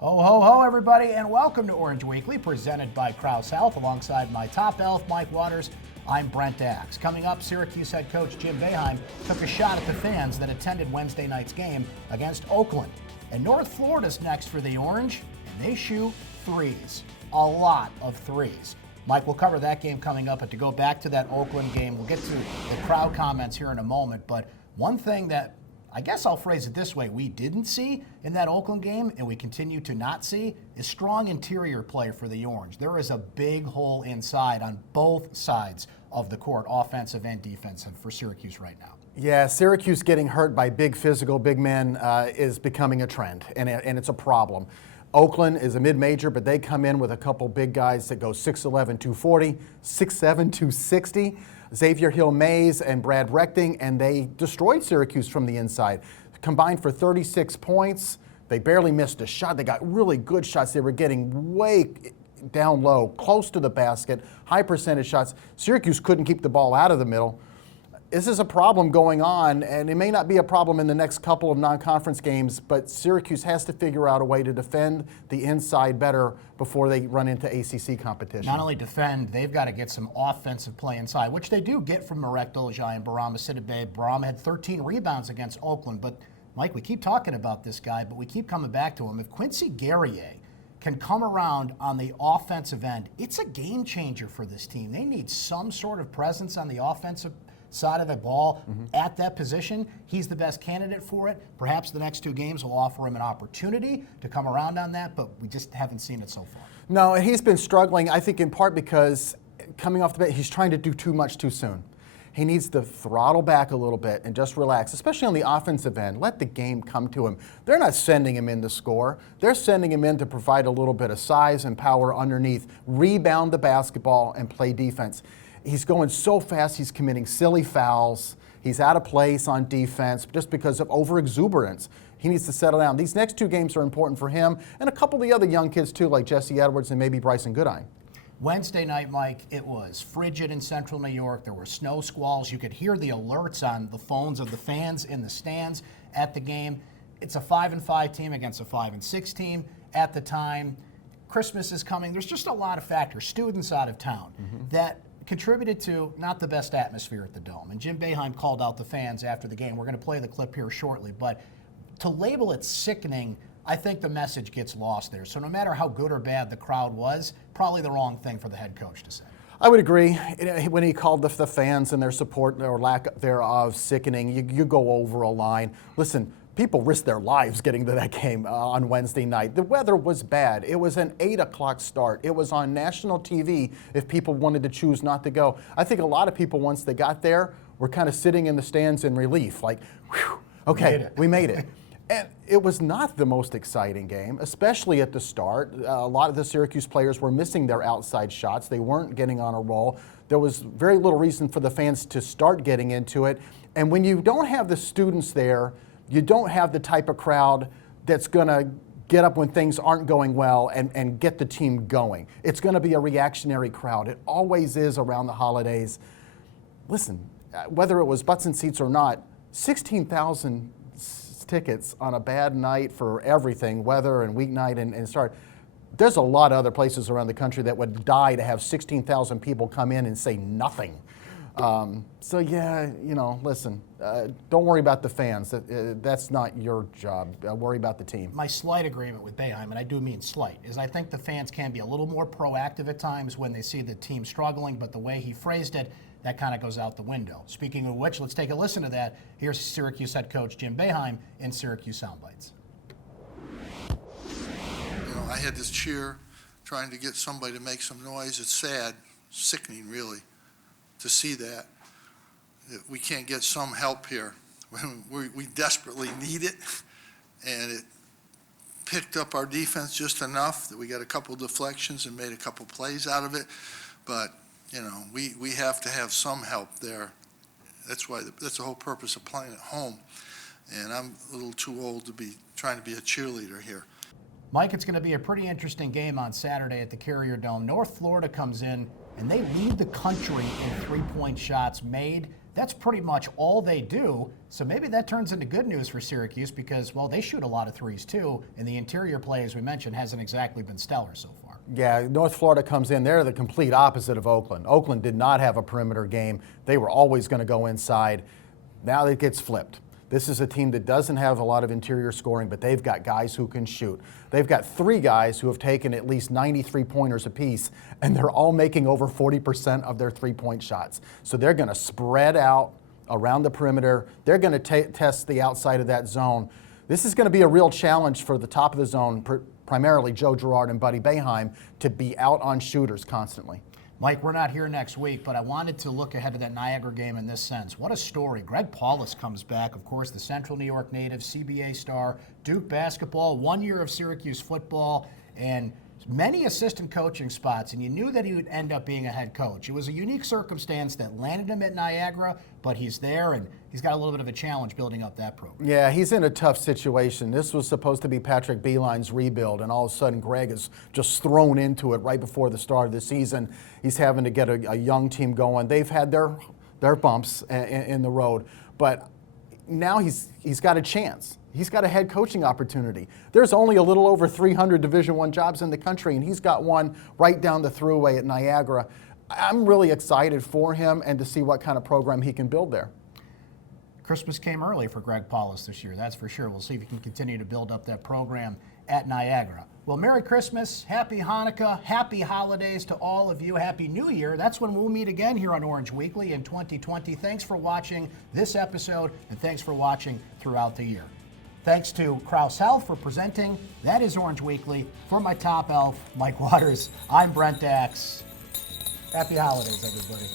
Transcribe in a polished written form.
Ho, ho, ho, everybody, and welcome to Orange Weekly, presented by Krause Health. Alongside my top elf, Mike Waters, I'm Brent. Coming up, Syracuse head coach Jim Boeheim took a shot at the fans that attended Wednesday night's game against Oakland. And North Florida's next for the Orange, and they shoot threes. A lot of threes. Mike, we'll cover that game coming up, but to go back to that Oakland game, we'll get to the crowd comments here in a moment, but one thing that I guess I'll phrase it this way, we didn't see in that Oakland game, and we continue to not see, is strong interior play for the Orange. There is a big hole inside on both sides of the court, offensive and defensive, for Syracuse right now. Yeah, Syracuse getting hurt by big physical, big men is becoming a trend, and it's a problem. Oakland is a mid-major, but they come in with a couple big guys that go 6'11", 240, 6'7", 260. Xavier Hill-Mays and Brad Rechting, and they destroyed Syracuse from the inside. Combined for 36 points. They barely missed a shot. They got really good shots. They were getting way down low, close to the basket, high percentage shots. Syracuse couldn't keep the ball out of the middle. This is a problem going on, and it may not be a problem in the next couple of non-conference games, but Syracuse has to figure out a way to defend the inside better before they run into ACC competition. Not only defend, they've got to get some offensive play inside, which they do get from Marek Dolezaj and Barama Sidibe. Barama had 13 rebounds against Oakland, but Mike, we keep talking about this guy, but we keep coming back to him. If Quincy Guerrier can come around on the offensive end, it's a game changer for this team. They need some sort of presence on the offensive side of the ball at that position. He's the best candidate for it. Perhaps the next two games will offer him an opportunity to come around on that, but we just haven't seen it so far. No, and he's been struggling, I think, in part because coming off the bat, he's trying to do too much too soon. He needs to throttle back a little bit and just relax, especially on the offensive end. Let the game come to him. They're not sending him in to score. They're sending him in to provide a little bit of size and power underneath, rebound the basketball, and play defense. He's going so fast, he's committing silly fouls. He's out of place on defense just because of overexuberance. He needs to settle down. These next two games are important for him and a couple of the other young kids too, like Jesse Edwards and maybe Bryson Goodine. Wednesday night, Mike, it was frigid in central New York. There were snow squalls. You could hear the alerts on the phones of the fans in the stands at the game. It's a 5-5 team against a 5-6 team at the time. Christmas is coming. There's just a lot of factors, students out of town, that contributed to not the best atmosphere at the Dome. And Jim Boeheim called out the fans after the game. We're going to play the clip here shortly. But to label it sickening, I think the message gets lost there. So no matter how good or bad the crowd was, probably the wrong thing for the head coach to say. I would agree. When he called the fans and their support or lack thereof sickening, you go over a line. Listen, people risked their lives getting to that game on Wednesday night. The weather was bad. It was an 8 o'clock start. It was on national TV if people wanted to choose not to go. I think a lot of people, once they got there, were kind of sitting in the stands in relief, like, whew, okay, we made it. And it was not the most exciting game, especially at the start. A lot of the Syracuse players were missing their outside shots. They weren't getting on a roll. There was very little reason for the fans to start getting into it. And when you don't have the students there, you don't have the type of crowd that's going to get up when things aren't going well and get the team going. It's going to be a reactionary crowd. It always is around the holidays. Listen, whether it was butts and seats or not, 16,000 tickets on a bad night for everything, weather and weeknight and start. There's a lot of other places around the country that would die to have 16,000 people come in and say nothing. So yeah, listen, don't worry about the fans. That's not your job. Worry about the team. My slight agreement with Boeheim, and I do mean slight, is I think the fans can be a little more proactive at times when they see the team struggling, but the way he phrased it, that kind of goes out the window. Speaking of which, let's take a listen to that. Here's Syracuse head coach Jim Boeheim in Syracuse Soundbites. I had this cheer trying to get somebody to make some noise. It's sad, sickening really, to see that we can't get some help here. We desperately need it, and it picked up our defense just enough that we got a couple deflections and made a couple plays out of it. But we have to have some help there. That's why that's the whole purpose of playing at home. And I'm a little too old to be trying to be a cheerleader here. Mike, it's going to be a pretty interesting game on Saturday at the Carrier Dome. North Florida comes in, and they lead the country in three-point shots made. that's pretty much all they do. So maybe that turns into good news for Syracuse because, well, they shoot a lot of threes too, and the interior play, as we mentioned, hasn't exactly been stellar so far. Yeah, North Florida comes in. They're the complete opposite of Oakland. Oakland did not have a perimeter game. They were always going to go inside. Now it gets flipped. This is a team that doesn't have a lot of interior scoring, but they've got guys who can shoot. They've got 3 guys who have taken at least 93 pointers apiece, and they're all making over 40% of their 3-point shots. So they're going to spread out around the perimeter. They're going to test the outside of that zone. This is going to be a real challenge for the top of the zone, primarily Joe Girard and Buddy Boeheim, to be out on shooters constantly. Mike, we're not here next week, but I wanted to look ahead to that Niagara game in this sense. What a story. Greg Paulus comes back, of course, the Central New York native, CBA star, Duke basketball, 1 year of Syracuse football, and many assistant coaching spots, and you knew that he would end up being a head coach. It was a unique circumstance that landed him at Niagara, but he's there, and he's got a little bit of a challenge building up that program. Yeah, he's in a tough situation. This was supposed to be Patrick Beilein's rebuild, and all of a sudden Greg is just thrown into it right before the start of the season. He's having to get a young team going. They've had their bumps in the road, but now he's got a chance. He's got a head coaching opportunity. There's only a little over 300 Division I jobs in the country, and he's got one right down the thruway at Niagara. I'm really excited for him and to see what kind of program he can build there. Christmas came early for Greg Paulus this year, that's for sure. We'll see if he can continue to build up that program at Niagara. Well, Merry Christmas, Happy Hanukkah, Happy Holidays to all of you. Happy New Year. That's when we'll meet again here on Orange Weekly in 2020. Thanks for watching this episode, and thanks for watching throughout the year. Thanks to Krause Health for presenting. That is Orange Weekly. For my top elf, Mike Waters, I'm Brent Dax. Happy holidays, everybody.